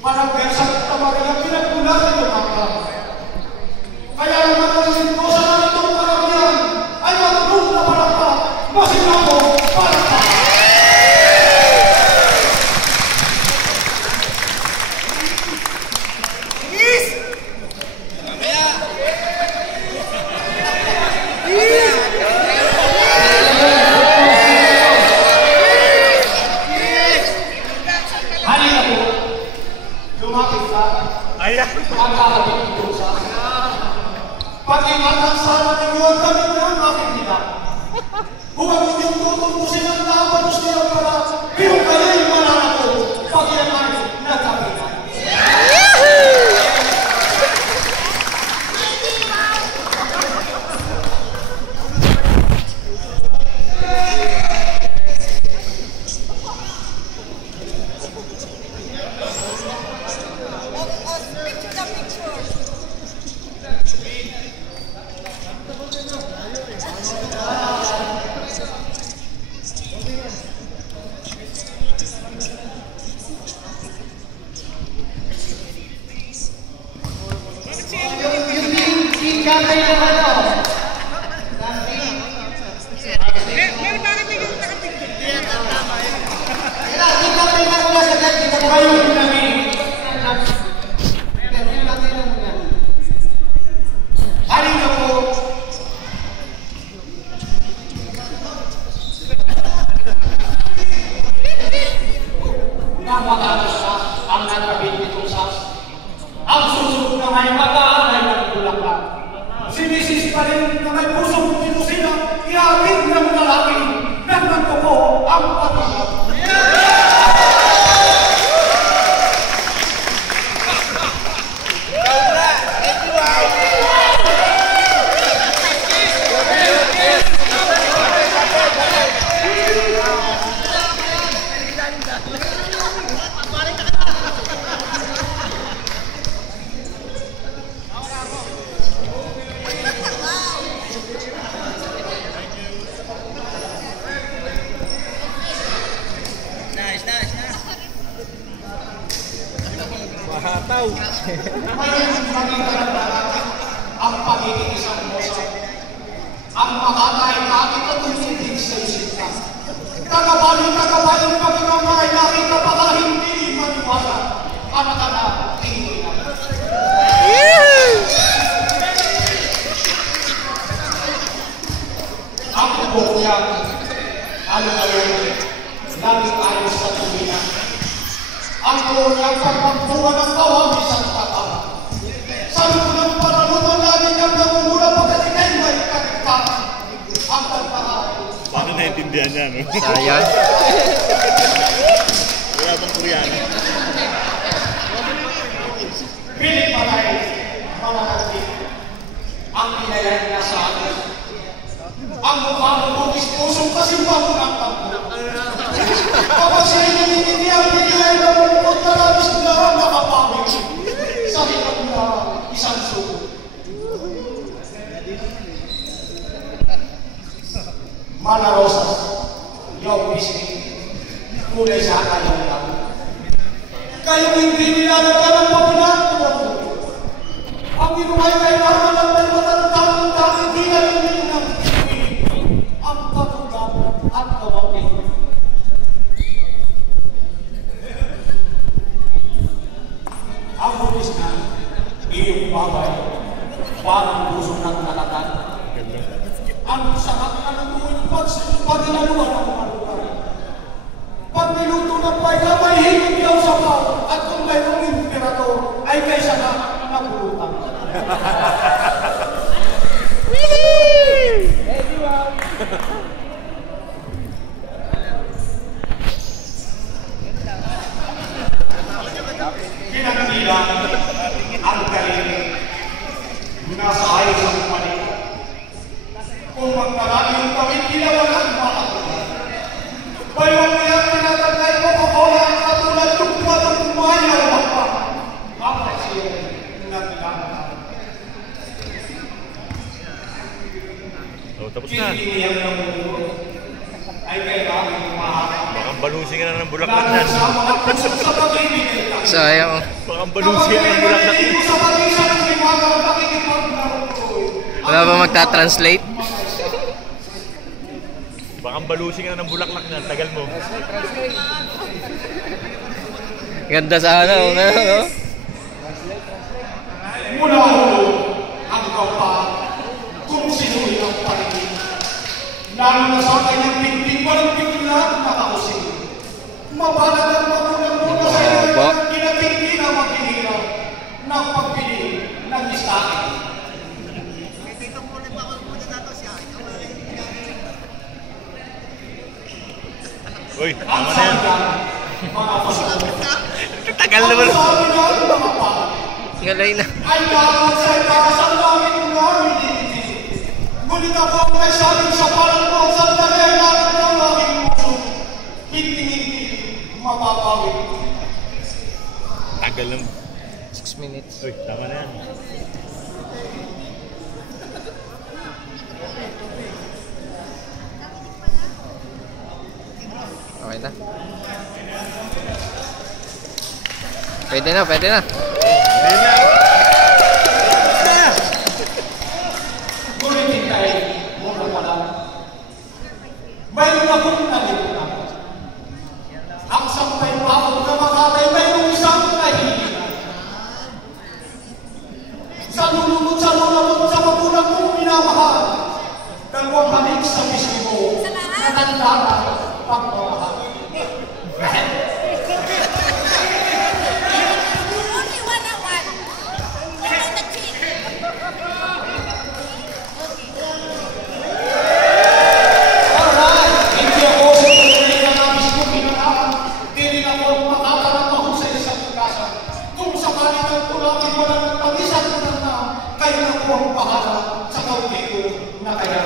Parang versa at tamarin ang pinagmulasan ng mga. Kaya naman ang ko sa nanitong karamihan ay matulog na palakpak, masinako palakpak. Yes! Halika po, lumapit ka. Ang kakabit ito sa akin. Pag-ingatan sana ninyo ang damit ng aking nila. Huwag ninyong tutumpusin ang nakabalos nila para yung kayo'y mananako pag yan ay nagkapitan. Ang susunod na may mag-aalay ng bulaklak. Sinisis pa rin na may pusong pinusina, iabig ng lalaki, nagmanto ko ang patanap. Mahataw. Ang pagiging isang mosa, ang makakain natin at tumitig sa isip ka. Kagabaling pagkakamaay natin na baka hindi maniwala. Anak na, tingin na. Ang bukong yan, ano ngayon, laging ayos sa tumina. Ang kanyang pagpagbuwan ng tawag isang tatama. Sa lunang paralunan natin ang namumula pagkatikay may kagitaman. Ang pagpakain. Paano naintindihan niya, no? Sayang. Wala pang Koreano. Pilit malay, mga natin, ang pinayan niya sa atin. Ang mukha mo bukis pusong kasi bago ng pagbulang. Kapag siya'y nanininihan, pinilay na mungkot na labis na ang nakapawin. Sa hirap na isang suko. Mana Rosas, yung biscuit, kulay sa kayong lang. Kayong hindi nilalagyan ng papilaan ko. Ang inuway kay Mama ng may matarantang dahil di na lumin ng ang patulang at kawagin. Ang bulis na iyong babay, parang puso ng kalatan. Ang sakat na namuhin pag-inaluan ng mga lugar. Pag niluto ng paya, may higit yaw sa pao. At kung mayroong imperator, ay kaysa na napulutan. Pinagbilang ang galing nasa ayos ang panik. Kung magkarami yung kawin, ginawalan makatulan. Baywang nila pinatagay ko kakola ang katulad yung tumatang kumayaw magpa. Kapag siya naglaman. Oh, tapos na. Kiniliyang ng mundo ay kailangan umahak. Baka balusin ka na ng bulaklak yan. Sa mga puso sa pag-ibig ay tayo. Sayang. Baka balusin ka ng bulaklak yan. Sa pag-isa ng liwanag ang pakikipaglaro ko. Wala ba magta-translate? Baka balusin ka na ng bulaklak yan. Tagal mo. Ganda sana, no? Mula ulo hanggang pa kung sino'y ang parinig. Lalo na sa kanyang pinting walang biglang nakakusing. Mabalag ang magulang muna sa iyo Opo. ng kinatingin ang maghihirap ng pagpili ng listahin. Uy, Ang tama na yan. sandan, mga pasuko. Tagal naman. Ang sabi ng mga pari Galay na. ay dapat sa itasan namin ng namin dinitin. Ngunit ako ang may sabing sa parang mo sa dalayan ng aking puso. Hindi mapapawin. Tagal lang. 6 minutes. Uy, tama na yan. Okay na. Pwede na, pwede na. Hindi na. Ngunit hintay, muna pa lang. Mayroon akong nalimutan. Ang sampay pawag na makatay, mayroong isang kahilingan. Sa lulunod sa lulunod sa magulang mong minamahal, dalawang halik sa pisngi mo, natanda na pagmamahal. Alright, hindi ako sinunod na nabis ko pinangalan. Di rin ako makakarapahon sa isang kasa. Kung sakali ng tulapin walang pag-isang na kayo na po ang bahala sa kaunti ko na kaya.